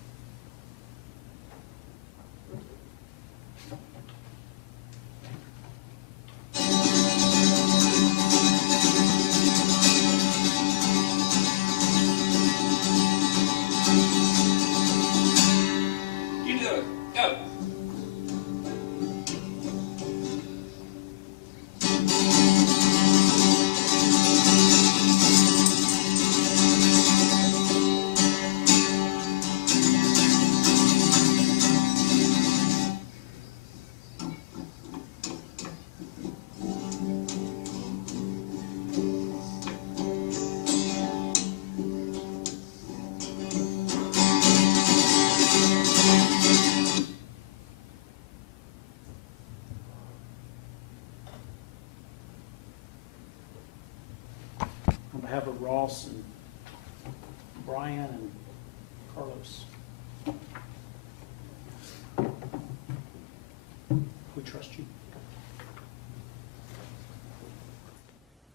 You do it. Go. On behalf of Ross and Brian and Carlos, we trust you.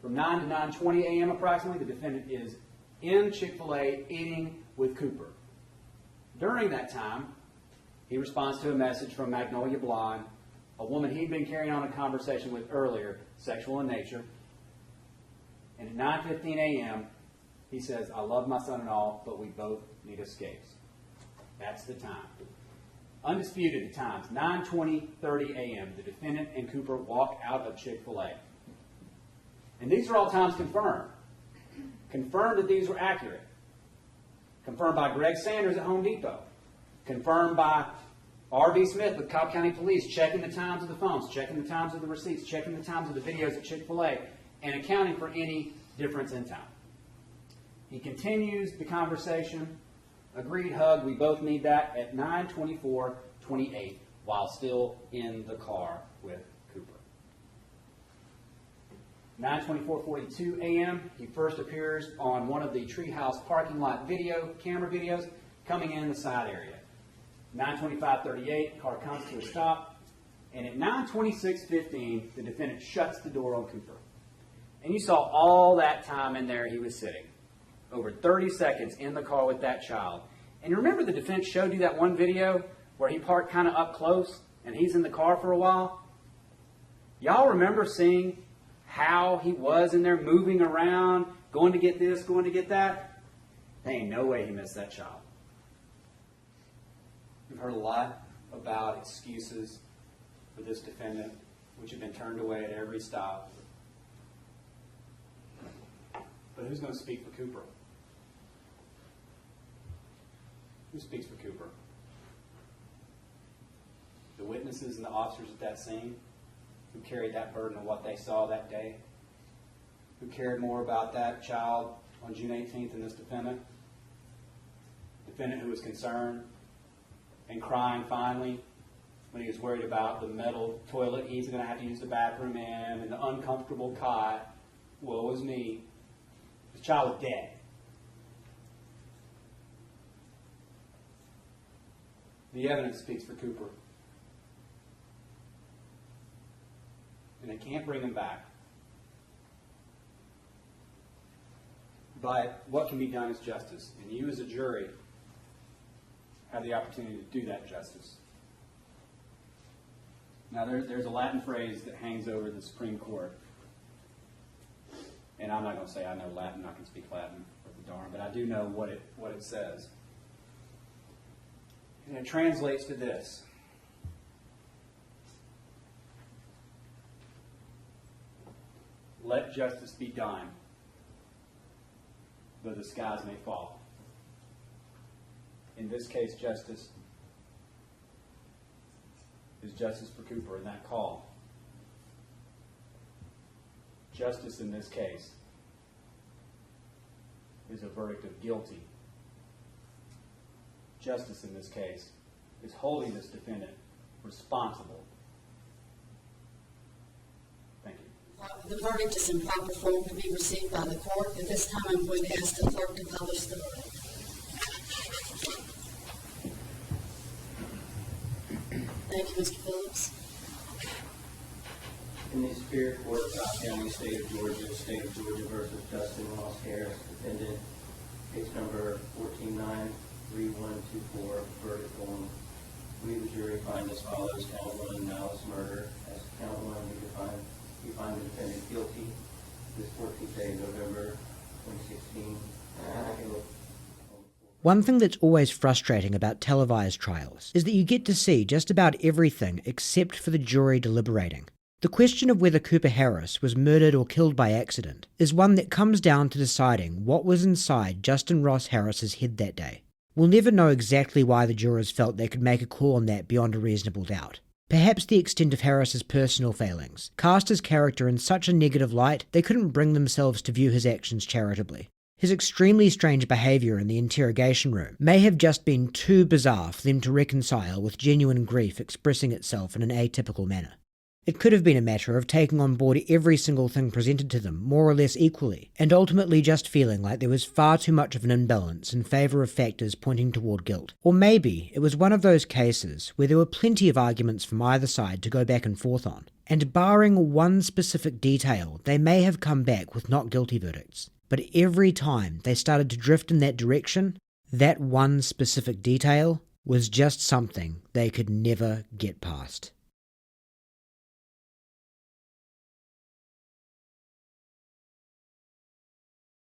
From 9 to 9:20 a.m. approximately, the defendant is in Chick-fil-A eating with Cooper. During that time, he responds to a message from Magnolia Blonde, a woman he'd been carrying on a conversation with earlier, sexual in nature. And at 9:15 a.m., he says, I love my son and all, but we both need escapes. That's the time. Undisputed, the times, 9:20:30 a.m., the defendant and Cooper walk out of Chick-fil-A. And these are all times confirmed. Confirmed that these were accurate. Confirmed by Greg Sanders at Home Depot. Confirmed by R.B. Smith with Cobb County Police, checking the times of the phones, checking the times of the receipts, checking the times of the videos at Chick-fil-A, and accounting for any difference in time. He continues the conversation. Agreed hug, we both need that, at 9:24:28 while still in the car with Cooper. 9:24:42 a.m., he first appears on one of the treehouse parking lot camera videos coming in the side area. 9:25:38, car comes to a stop, and at 9:26:15, the defendant shuts the door on Cooper. And you saw all that time in there he was sitting, over 30 seconds in the car with that child. And you remember the defense showed you that one video where he parked kind of up close, and he's in the car for a while? Y'all remember seeing how he was in there moving around, going to get this, going to get that? There ain't no way he missed that child. We've heard a lot about excuses for this defendant, which have been turned away at every stop. But who's going to speak for Cooper? Who speaks for Cooper? The witnesses and the officers at that scene who carried that burden of what they saw that day, who cared more about that child on June 18th than this defendant? Defendant who was concerned and crying finally when he was worried about the metal toilet he's going to have to use the bathroom in and the uncomfortable cot. Woe is me. The child was dead. The evidence speaks for Cooper. And they can't bring him back. But what can be done is justice. And you as a jury have the opportunity to do that justice. Now there's a Latin phrase that hangs over the Supreme Court. And I'm not going to say I know Latin, I can speak Latin for the darn, but I do know what it says. And it translates to this. Let justice be done, though the skies may fall. In this case, justice is justice for Cooper in that call. Justice in this case is a verdict of guilty. Justice in this case is holding this defendant responsible. Thank you. The verdict is in proper form to be received by the court. At this time, I'm going to ask the clerk to publish the verdict. Thank you, Mr. Phillips. In the Superior Court of Cobb County, State of Georgia versus Justin Ross Harris, defendant, case number 14-9-3124, verdict form. We, the jury, find as follows: count 1, malice murder. As to count 1, we find the defendant guilty. This 14th day of November 2016. One thing that's always frustrating about televised trials is that you get to see just about everything except for the jury deliberating. The question of whether Cooper Harris was murdered or killed by accident is one that comes down to deciding what was inside Justin Ross Harris's head that day. We'll never know exactly why the jurors felt they could make a call on that beyond a reasonable doubt. Perhaps the extent of Harris's personal failings cast his character in such a negative light they couldn't bring themselves to view his actions charitably. His extremely strange behaviour in the interrogation room may have just been too bizarre for them to reconcile with genuine grief expressing itself in an atypical manner. It could have been a matter of taking on board every single thing presented to them more or less equally, and ultimately just feeling like there was far too much of an imbalance in favour of factors pointing toward guilt. Or maybe it was one of those cases where there were plenty of arguments from either side to go back and forth on, and barring one specific detail, they may have come back with not guilty verdicts. But every time they started to drift in that direction, that one specific detail was just something they could never get past.